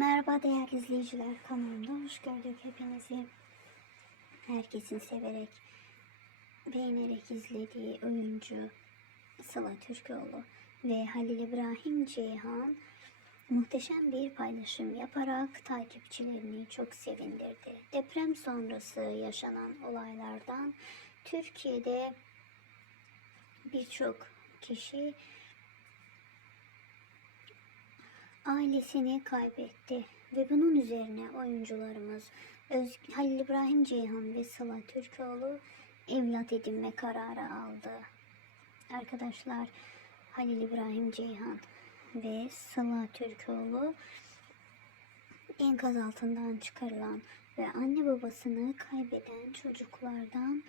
Merhaba değerli izleyiciler kanalımda hoş gördük hepinizi. Herkesin severek, beğenerek izlediği oyuncu Sıla Türkoğlu ve Halil İbrahim Ceyhan muhteşem bir paylaşım yaparak takipçilerini çok sevindirdi. Deprem sonrası yaşanan olaylardan Türkiye'de birçok kişi ailesini kaybetti ve bunun üzerine oyuncularımız Öz Halil İbrahim Ceyhan ve Sıla Türkoğlu evlat edinme kararı aldı. Arkadaşlar Halil İbrahim Ceyhan ve Sıla Türkoğlu enkaz altından çıkarılan ve anne babasını kaybeden çocuklardan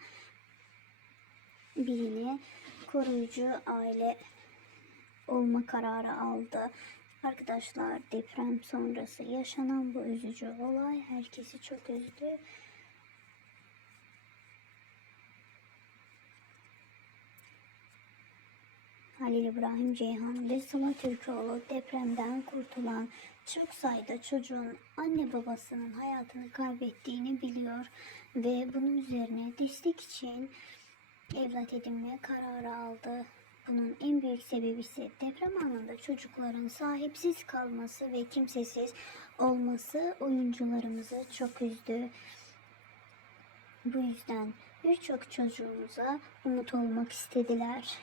birini koruyucu aile olma kararı aldı. Arkadaşlar deprem sonrası yaşanan bu üzücü olay herkesi çok üzdü. Halil İbrahim Ceyhan ve Sıla Türkoğlu depremden kurtulan çok sayıda çocuğun anne babasının hayatını kaybettiğini biliyor ve bunun üzerine destek için evlat edinme kararı aldı. Bunun en büyük sebebi ise deprem anında çocukların sahipsiz kalması ve kimsesiz olması oyuncularımızı çok üzdü. Bu yüzden birçok çocuğumuza umut olmak istediler.